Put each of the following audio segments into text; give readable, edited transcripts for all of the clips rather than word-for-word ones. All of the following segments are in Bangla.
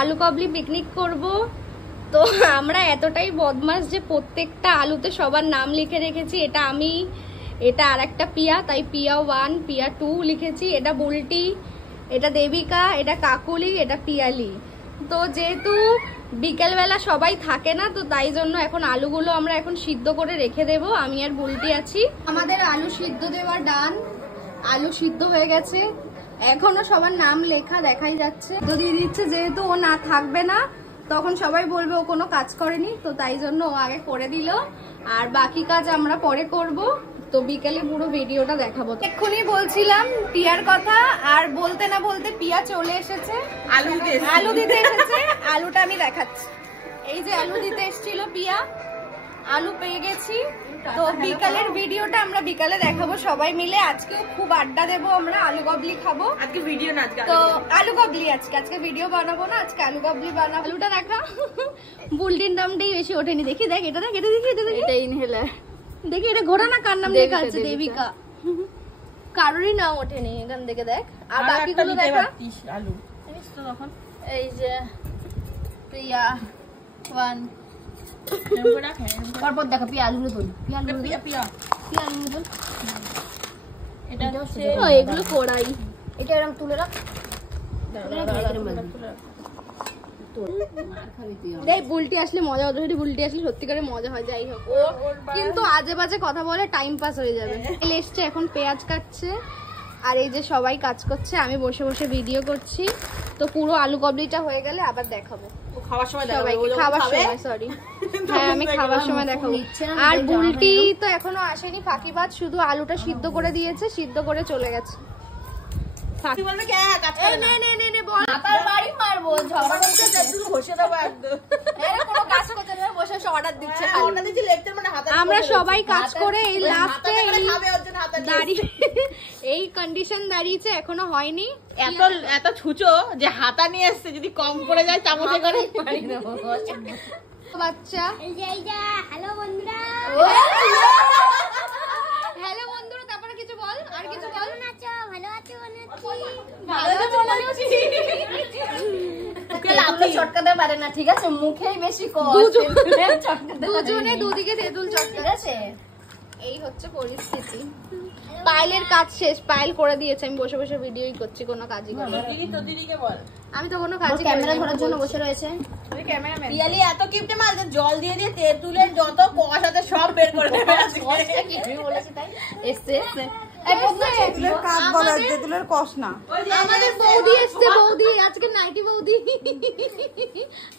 আলু কাবলি পিকনিক করব। তো আমরা এতটাই বদমাশ যে প্রত্যেকটা আলুতে সবার নাম লিখে রেখেছি। এটা আমি, এটা আর একটা পিয়া, তাই পিয়া 1 পিয়া 2 লিখেছি। এটা বুলটি, এটা দেবিকা, এটা কাকুলি, এটা পিয়ালি। তো যেহেতু বিকেলবেলা সবাই থাকে না, তো তাই জন্য এখন আলুগুলো আমরা এখন সিদ্ধ করে রেখে দেব। আমি আর বুলটি আছি। আমাদের আলু সিদ্ধ দেওয়া ডান, আলু সিদ্ধ হয়ে গেছে। এখনো সবার নাম লেখা দেখাই যাচ্ছে। যদি দিচ্ছে, যেহেতু ও না থাকবে না তখন সবাই বলবে ও কোনো কাজ করেনি, তো তাই জন্য ও আগে করে দিল, আর বাকি কাজ আমরা পরে করব। তো বিকেলে পুরো ভিডিওটা দেখাবো। এক্ষুনি বলছিলাম পিয়ার কথা, আর বলতে না বলতে পিয়া চলে এসেছে। আলু দিতে এসেছে। আলুটা আমি দেখাচ্ছি। এই যে আলু দিতে এসেছিল পিয়া, আলু পেয়ে গেছি। তো বিকালের ভিডিওটা আমরা বিকালে দেখাবো সবাই মিলে। আজকেও খুব আড্ডা দেবো আমরা, আলু কাবলি খাবো। আজকে ভিডিও না, তো আলু কাবলি আজকে ভিডিও বানাবো না, আজকে আলু কাবলি বানাবো। আলুটা দেখা, বুলটির নামটাই বেশি ওঠেনি। দেখি দেখ, এটা দেখ, এটা দেখি, এটা ইনহেলার দেখি, এটা ঘোড়া না কার নাম লেখা আছে? দেবিকা। কারোরই নাম ওঠেনি এখান থেকে দেখ। আর বাকিগুলো দেখা। আলু এই যে প্রিয়া 1 পরপর দেখা। পিয়া আলুগুলো তোল, পিয়া আলুগুলো তোল। এটা হচ্ছে এগুলো কড়াই, এটা এরকম তুলে রাখ। বুলটি আসলে মজা হতো, বুলটি আসলে সত্যিকারে মজা হয়। যাই হোক, ও কিন্তু আজে বাজে কথা বলে, টাইম পাস হয়ে যাবে। এসছে এখন পেঁয়াজ কাটছে, আর এই যে সবাই কাজ করছে, আমি বসে বসে ভিডিও করছি। তো পুরো আলু কাবলিটা হয়ে গেলে আবার দেখাবো খাওয়ার সময়। সরি, হ্যাঁ আমি খাওয়ার সময় দেখাবো। আর বুলটি তো এখনো আসেনি, ফাঁকিবাজ শুধু আলুটা সিদ্ধ করে দিয়েছে, সিদ্ধ করে চলে গেছে। আমরা সবাই কাজ করে এই লাস্টে এই কন্ডিশন দাঁড়িয়েছে, এখনো হয়নি। এত ছুচো যে হাতা নিয়ে এসছে, যদি কম পড়ে যায় চামচে করে বাচ্চা। হ্যালো বন্ধুরা, হ্যালো বন্ধুরা, তারপরে কিছু বল, আর কিছু বল। ভালো আছো? চটকাতে পারে না, ঠিক আছে? মুখেই বেশি দুজনে দুদিকে তেঁতুল চটকাচ্ছে। এই হচ্ছে পরিস্থিতি। পায়েলের কাজ শেষ, পায়েল করে দিয়েছে। আমি বসে বসে ভিডিওই করছি, কোনো কাজই করিনি। আমি তো কোনো কাজই ক্যামেরা ধরার জন্য বসে রয়েছে। পিয়ালি এত কিপটে মাল, জল দিয়ে দিয়ে তেঁতুলের যত কষ আছে সব বের করে দেবে। আমি বলেছি তাই। এসছে আমাদের বৌদি এসছে, বৌদি আজকে নাইটি বৌদি।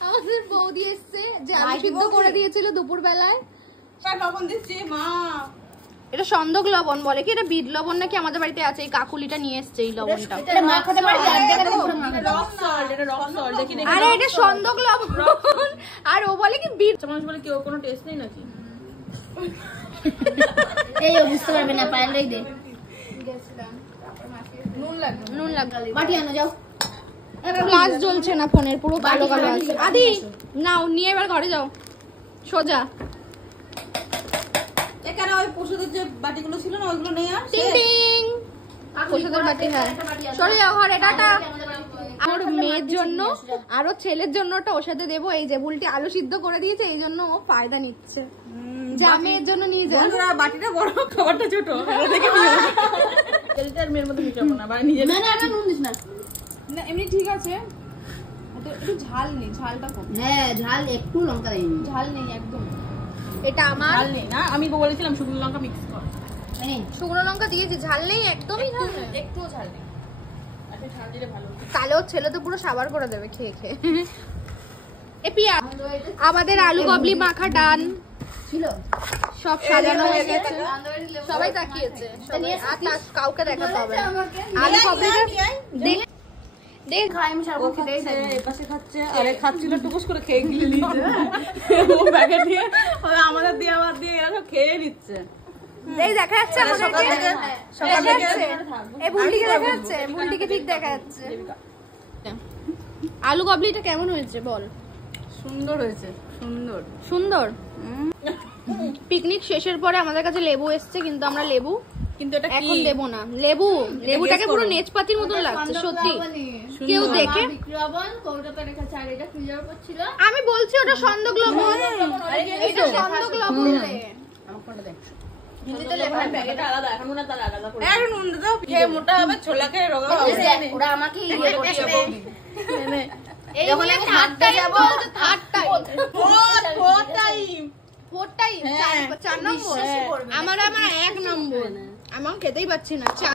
আমাদের বৌদি এসছে, যে আলু সিদ্ধ করে দিয়েছিল দুপুর বেলায়। লবণ দিচ্ছি মা, এটা সন্দক লবণ বলে কি, এটা বিট লবণ নাকি আমাদের বাড়িতে আছে। এই কাকুলিটা নিয়ে এসছে এই লবণটা। আরে এটা সন্দক লবণ, আর ও বলে কি বিট। মানুষ বলে কি, ওর কোনো টেস্ট নেই নাকি? এই বুঝতে পারবে না, পায়েলই দে। নুন লাগবে, বাটি আনো যাও। ফ্ল্যাশ জ্বলছে না ফোনের, পুরো কালো কালো আছে। আদি নাও, নিয়ে এবার ঘরে যাও সোজা। এখানে ওই পশুদের যে বাটিগুলো ছিল না, ওইগুলো নেই। আর টিং টিং পশুদের বাটি, হ্যাঁ সরে যাও ঘরে, টাটা। আমার মেয়ের জন্য আরো ছেলের জন্যটা ওর সাথে দেবো। এই যে বুলটি আলু সিদ্ধ করে দিয়েছে, এই জন্য ও ফায়দা নিচ্ছে। যা মেয়ের জন্য নিয়ে যাও। বাটিটা বড়, খাবারটা ছোট। তেলটার মেয়ের মধ্যে মিশাবো না, বা নিজে না না নুন দিস না। না এমনি ঠিক আছে, একটু ঝাল নেই, ঝালটা কম। হ্যাঁ ঝাল একটু, লঙ্কা দেই, ঝাল নেই একদম। এটা আমার ঝাল নেই না, আমি বলেছিলাম শুকনো লঙ্কা মিক্স কর। শুকনো লঙ্কা দিয়েছি, ঝাল নেই, একদমই ঝাল নেই, একটুও ঝাল নেই। আচ্ছা ঝাল দিলে ভালো হতো। তাহলে ওর ছেলে তো পুরো সাবার করে দেবে খেয়ে খেয়ে। এ পিয়া, আমাদের আলু কাবলি মাখা ডান ছিল, সব সাজানো হয়ে গেছে, সবাই তাকিয়েছে, আর কাউকে দেখাতে হবে না। আলু কাবলিটা দেখ দেখ খাই, আমি সারা খেতে দেই। এপাশে খাচ্ছে, আরে খাচ্ছিল টুকুস করে খেয়ে গিলে নিচ্ছে। ও প্যাকেট দিয়ে আমাদের দিয়ে আবার দিয়ে এরা খেয়ে নিচ্ছে। এই দেখা যাচ্ছে আমাদেরকে, সকাল থেকে এই বুলটিকে দেখা যাচ্ছে, বুলটিকে ঠিক দেখা যাচ্ছে। আলু কাবলিটা কেমন হয়েছে বল? সুন্দর হয়েছে, সুন্দর সুন্দর। পিকনিক শেষের পরে আমাদের কাছে লেবু এসছে, কিন্তু আমরা লেবু কিন্তু এটা এখন দেবো না। লেবুটাকে পুরো নেচপাতির মতন লাগছে, সত্যি কেউ দেখে লবণ কৌটাতে রেখেছে আর এটা ফ্রিজের উপর ছিল। আমি বলছি ওটা সন্দক লবণ, এটা সন্দক লবণ রে। হিন্দিতে লেখা প্যাকেট আলাদা, এখন মনে তার আলাদা করে। এখন নুন দাও, খেয়ে মোটা হবে, ছোলা খেয়ে রোগা হবে। ওরা আমাকে ইয়ে করছে বৌদি। এই নিয়ে থার্ড টাইম বলছে, থার্ড টাইম, ফোর টাইম, 4 নম্বর। আমার 1 নম্বর, আমার খেতেই পাচ্ছি না।